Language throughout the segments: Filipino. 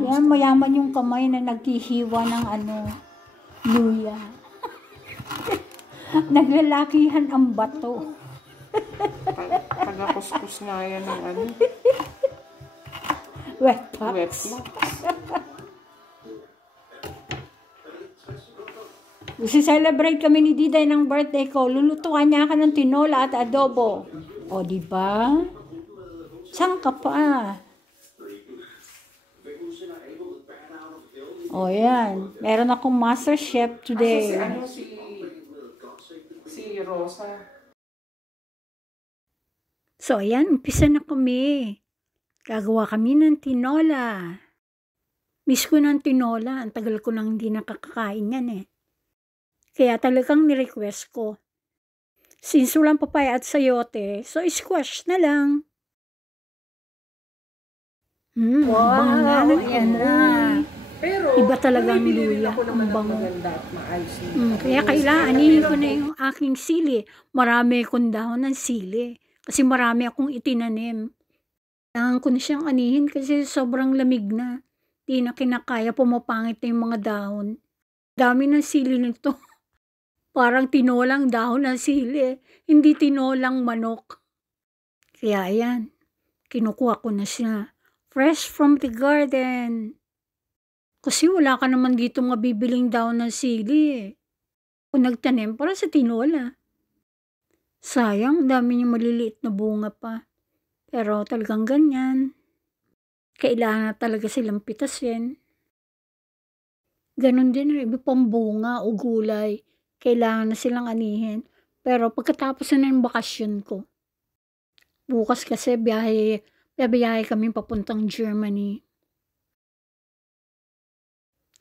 Yan, mayaman yung kamay na naghihiwa ng luya. Naglalakihan ang bato. Taga-kuskus nga yan ng Wet box. wet box. Celebrate kami ni Diday ng birthday ko. Lulutuan niya ka ng tinola at adobo. O, diba? Saan ka pa? O, yan. Meron akong master chef today. Si Rosa. So, ayan. Umpisa na kami. Gagawa kami ng tinola. Miss ko ng tinola. Ang tagal ko nang hindi nakakakain yan eh. Kaya talagang ni-request ko. Since walang papaya at sayote, so squash na lang. Wow, ayan na. Pero, iba talagang luya. Ang bango. Kaya kailangan, anihin ko na yung aking sili. Marami akong dahon ng sili. Kasi marami akong itinanim. Kailangan ko na siyang anihin kasi sobrang lamig na. Di na kinakaya, pumapangit na yung mga dahon. Dami ng sili nito. Parang tinolang dahon ng sili. Hindi tinolang manok. Kaya ayan, kinukuha ko na siya. Fresh from the garden. Kasi wala ka naman dito mabibiling dahon ng sili. Kung nagtanim para sa tinola. Sayang, dami niya maliliit na bunga pa. Pero talagang ganyan. Kailangan na talaga silang pitasin. Ganon din rin, iba pang bunga o gulay. Kailangan na silang anihin. Pero pagkatapos na ng bakasyon ko, bukas kasi biyahe kami papuntang Germany.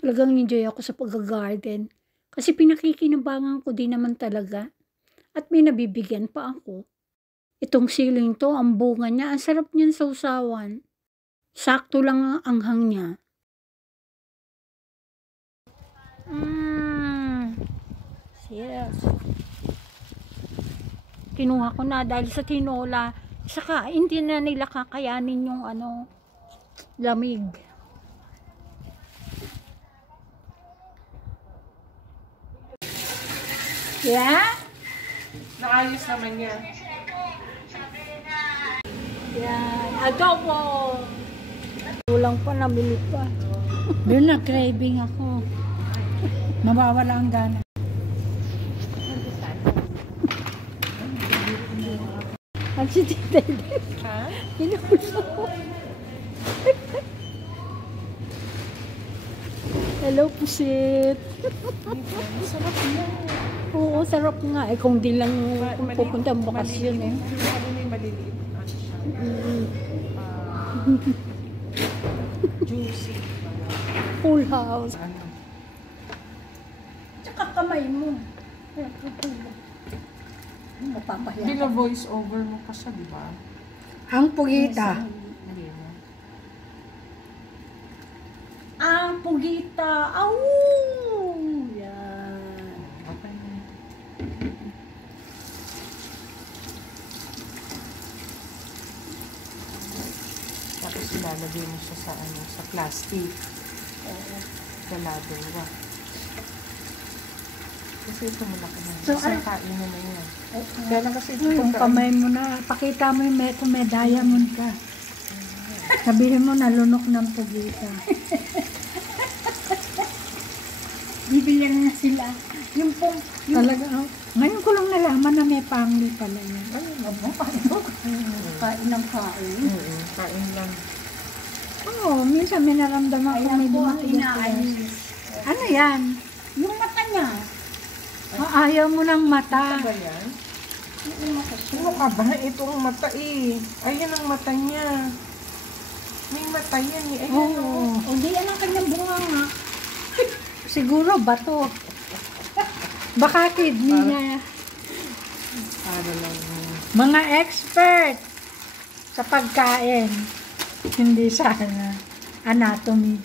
Talagang enjoy ako sa pag-garden. Kasi pinakikinabangan ko din naman talaga. At may nabibigyan pa ako. Itong siling to, ang bunga niya, ang sarap niyan sa usawan. Sakto lang ang anghang niya. Yes. Kinuha ko na dahil sa tinola. Saka hindi na nila kakayanin yung lamig. Yeah? Naayos naman yan. Yan. Adobo. Kulang pa, namili pa. Doon na, craving ako. Nawawala ang gana. Ang si Tita. Ha? Inuuso ko. Hello, pusit. Sarap yan. Oo, sarap nga. Eh, kung di lang pupunta ang bakasyon eh. May maliliit. Juicy. Full house. Tsaka kamay mo. Mapapahiya. Hindi na voice over mo pa siya, di ba? Ang pugita. Hindi mo. Ang pugita. Au! Yan. Okay na. Tapos ilalagay mo siya sa plastic. Oo. Galadura. Kasi ito malaki na. So, Isang kain na yan. Okay. Kaya lang kasi ito Yung kamay mo na, pakita mo yung may diamond ka. Sabihin mo, nalunok ng pugita. Bibilan na sila. Yung Talaga, ngayon ko lang nalaman na may pangli pala yan. kain ng kain. Kain lang. Oo, minsan may naramdaman ko may dumating. Ano yan? Yung mata niya. Ayaw mo ng mata. Ano ba yan? Ano ka ba? Itong mata eh. Ayan ang mata niya. May mata yan eh. Ayan Oo. O di yan ang kanyang bunga nga. Siguro bato. Baka kidney niya. Para lang. Mga expert sa pagkain. Hindi sa anatomy.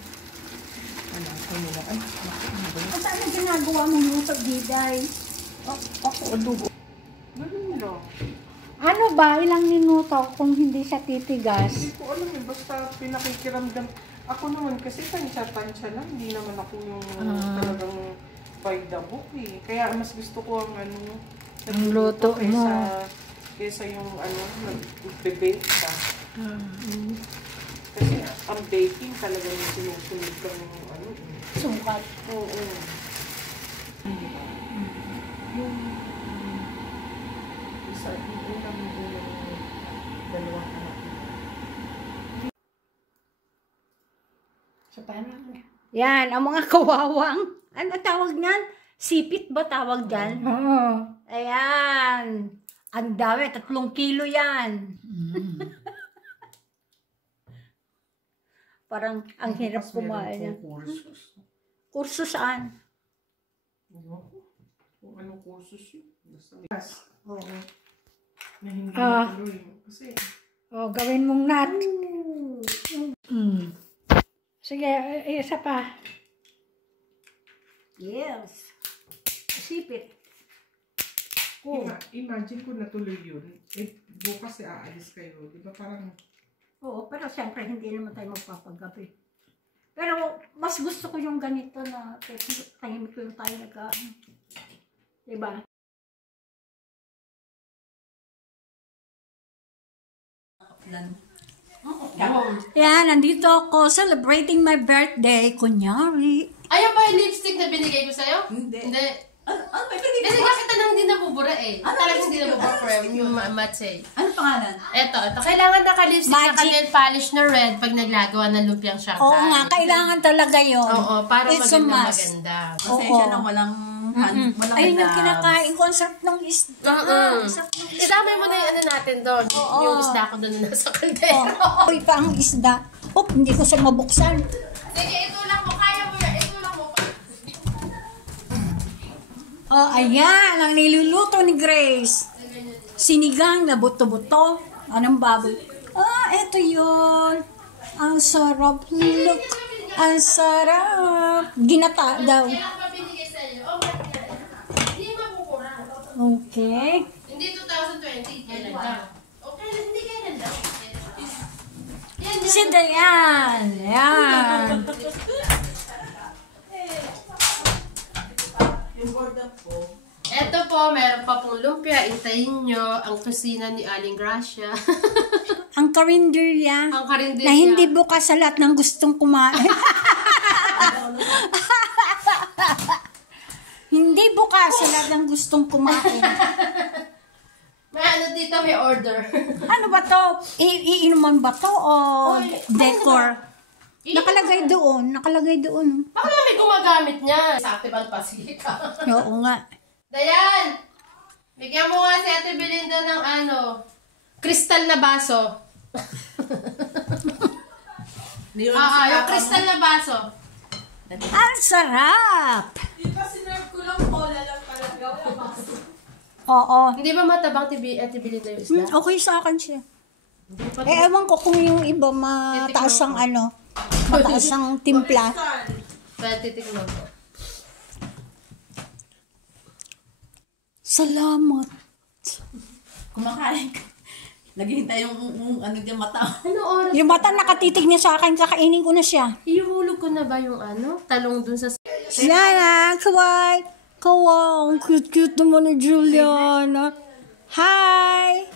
Ano ito nila? Ay, ano ba yun? Ang saan ang ginagawa mong luto, Diday? Ako, adobo. Ganun lang. Ano ba? Ilang minuto kung hindi siya titigas? Hindi ko alam eh. Basta pinakikiramdam. Ako naman kasi tansya lang. Hindi naman ako yung talagang by the book eh. Kaya mas gusto ko ang luto mo. Kesa yung nagbe-bake ka. Kasi ang baking talaga yung sinusunod ka ng Sukat. Oo. Yung isa, yung unang dalawang anak. Sa parang. Yan, ang mga kawawang. Ano tawag niyan? Sipit ba tawag dyan? Oo. Ayan. Ang dami, 3 kilo yan. Parang ang hirap kumain yan. Kurso saan? Kung anong kursus yun. Oo. Na hindi Ah. natuloy. Kasi, Gawin mong nut. Sige, isa pa. Yes. Sipit. imagine ko natuloy yun. Bukas aalis kayo. Di ba parang... Oo, pero siyempre hindi naman tayo magpapagabi. Pero mas gusto ko yung ganito na tahimik ko yung tayo nag-ano. Diba? Yan, nandito ako celebrating my birthday, kunyari. Ayan ba yung lipstick na binigay ko sa'yo? Hindi. Hindi. Ano may pinili Kasi mo? kasi talagang hindi nabubura eh. Talagang hindi nabubura forever yung matche. Ano pangalan? Ito. Kailangan naka-lipstick na Magic. nail polish na red pag naglagawa ng lumpiang Shanghai. Oo nga, kailangan talaga yun. Oo, para It's a maganda must. maganda. Pasensya Oo. na walang walang Ayun yung gloves. kinakain ko, ang sarap ng isda. Ang sarap ng isda. Idamay mo na yung ano natin doon. Oo. Yung isda ko doon na nasa kaldero. Uy, pa ang isda. Oop, hindi ko siya mabuksan. Sige, itulak mo. Kaya mo yan. Itulak mo. Oh, ayan, ang niluluto ni Grace. Sinigang na buto-buto. Anong baboy? Eto yun. Ang sarap. Look. Ang sarap. Ginata daw. Kailangan pa binigay sa'yo. Oh, hindi mabubura. Okay. Hindi 2020. Kailan lang. Okay, hindi kailan lang. Yan, Si Dayan. Ayan. Yung board up ko. Ito po, meron pa pong lumpia. Intayin nyo ang kusina ni Aling Gracia. Ang karinderya. Ang karinderya. Na hindi bukas sa lahat ng gustong kumain. Hindi bukas sa lahat ng gustong kumain. May ano dito, may order. Ano ba to? Iinuman ba to o decor? Nakalagay doon. Nakalagay doon. Baka naman may gumagamit niya. Sa Ate Balpasika. Oo nga. Dayan! Bigyan mo nga si Ate Belinda ng kristal na baso. Yung kristal na baso. Ang sarap! Di ba sinerve ko lang cola lang talaga? Wala baso. Oo. Hindi ba matabang Ate Belinda yung isda? Okay sa akin siya. Ewan ko kung yung iba mataas ang mataas ang timpla. Kaya titikman mo. Salamat. Kumakain ka. Naghihintay yung ano dyan mata. Ano oras? Yung mata nakatitig niya sa akin, kakainin ko na siya. Ihulog ko na ba yung talong dun sa... Yana, kawai. Ang cute-cute naman ni Juliana. Hi!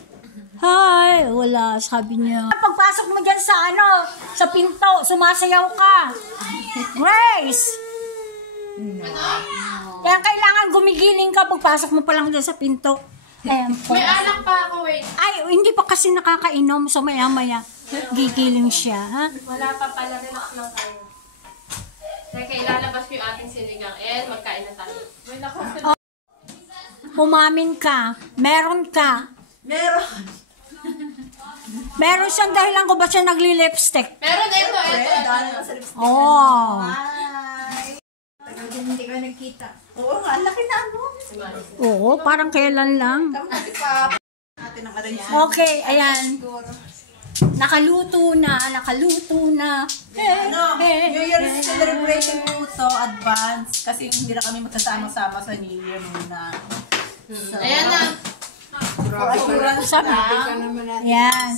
Hi! Wala, sabi niya. Pagpasok mo dyan sa pinto, sumasayaw ka. Grace! Kaya kailangan gumigiling ka pagpasok mo pa lang dyan sa pinto. Ayan po. May alak pa ako, wait. Ay, hindi pa kasi nakakainom, so maya-maya gigiling siya, ha? Wala pa pala, relax lang tayo. Teka, ilalabas ko yung ating sinigang and magkain na tayo. Umamin ka. Meron ka. Meron. Meron siyang dahilan ko ba siya nagli-lipstick? Meron ito. Dahil lang sa lipstick. Oh. Hi. Tagal din hindi ko nakita. Oo nga, ang laki na mo. Oo, parang kailan lang. Tama natin pa. Natin ang arrange. Okay, ayan. Nakaluto na. Ano, New Year's celebration po to, advance. Kasi hindi na kami magkasama-sama sa New Year muna. So, Ayan na. assurance na. Ayan.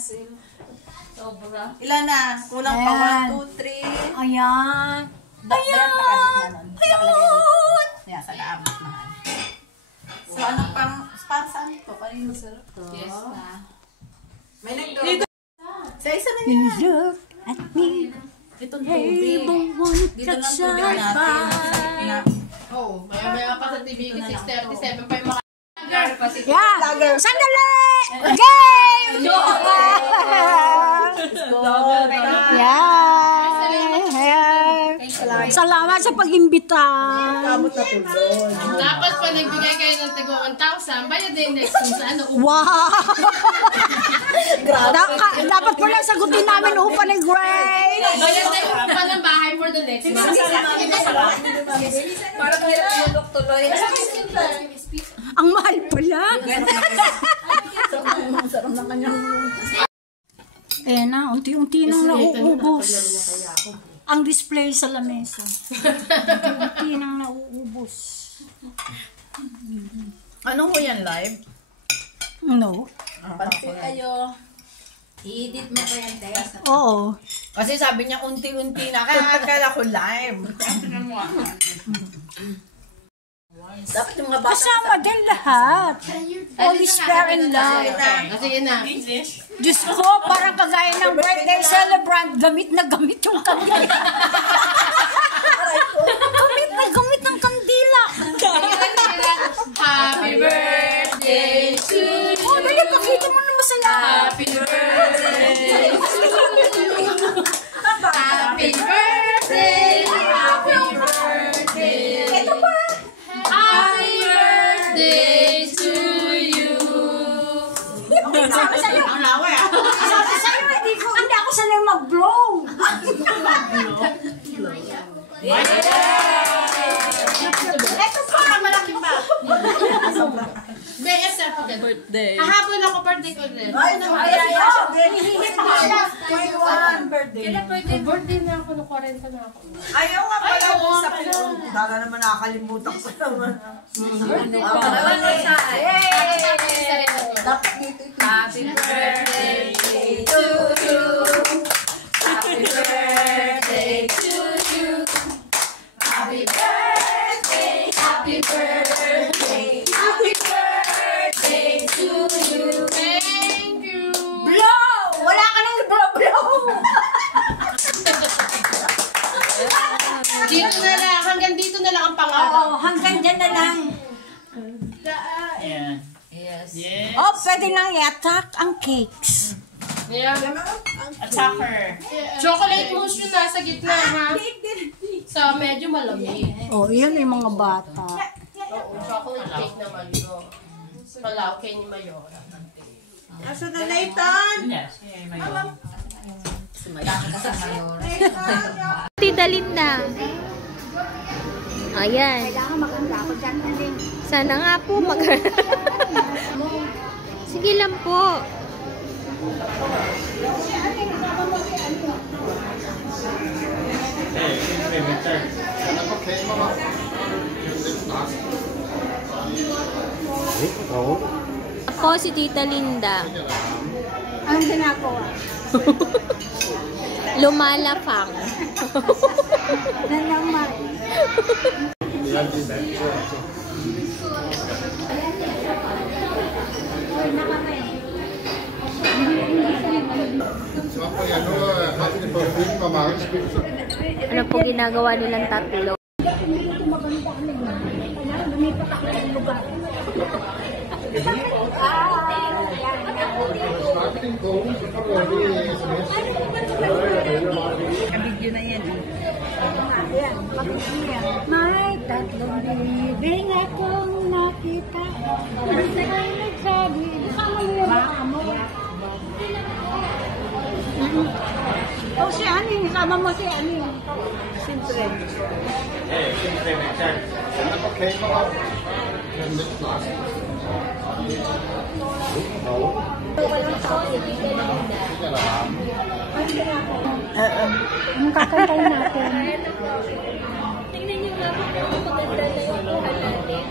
Sobra. Ilan na? Kulang pa, Ayan. 1, 2, 3. Ayan. Ayan! Ayan, sa laabot mahal. So, ano pang saan to? Kanino sarap to? Yes, pa. May nag-do. Sa isa na yan. Look at me. Itong Hey, tubig. won't Dito lang catch tubig our natin. fire. Oh, maya pa sa TV ko, 6:37 pa yung mga... Yeah. Sandali! Game! Yeah. Salamat sa pag-imbita. Dapat pa nagbigay kayo ng tago 1,000, bayad din next kung sa ano. Wow! Dapat pala sagutin namin upa ni Gray. Bayad na yung upa ng bahay for the next month. Parang hirap tulog tuloy. Ang mahal pala. Sarap ng kanyang... Eh na, unti-unti nang nauubos. Ang display sa lamesa. Unti-unti nang nauubos. Ano mo yan, live? No? Pansin kayo. I-edit mo ko yan, Tess. Oo. Kasi sabi niya unti-unti na. Kaya akala ko live. Dapat yung mga bata... Kasama din lahat. All is fair in love. Sige na. Diyos ko, parang kagaya ng birthday celebrant, gamit na gamit yung kandila. Gamit na gamit ng kandila. Happy birthday to you. Oh, dali, pakita mo na masaya. Happy birthday to you. Happy birthday. Happy birthday. Ito pa. Happy birthday to you. Sabi sa'yo, Ang laway ah. sabi sa'yo, hindi ako sanay mag-blow. Ito pa. Malaki pa. BS na po birthday. Kahapon ako birthday ko din. Ay, nakakaya. Hihihip pa siya. 21 birthday. Birthday na ako, no 40 na ako. Ayaw nga pala mo sa pinong. Dala naman nakakalimutan ko naman. Dapat dito ito. Happy birthday to you. Happy birthday to you. Happy birthday, happy birthday, happy birthday to you. Thank you. Blow! Wala ka nang blow-blow. Dito na lang, hanggang dito na lang ang pangarap. Oo, hanggang dyan na lang. Yes. Oh, pwede nang i-attack ang cakes. Yeah. Attacker. Chocolate mousse yung nasa gitna, ha? So, medyo malamig. Oh, iyan yung mga bata. Oo, chocolate cake naman yun. Palaw kay ni Mayora. Asa na Nathan? Tita Linda. Ayan. Kailangan maganda ako dyan. Sana nga po Sige lang po. Ako si Tita Linda. Anong ginagawa? Lumalapang. Na naman. Ano po ginagawa nilang tatlo? Video na yan. May tatlong bibig akong nakita. Ay nagsabi, kasama mo yung baka mo. O si Ani, kasama mo si Ani. Siyempre. Anong kakantayin natin? Tingnan niyo nga po, maganda na yung buhay natin.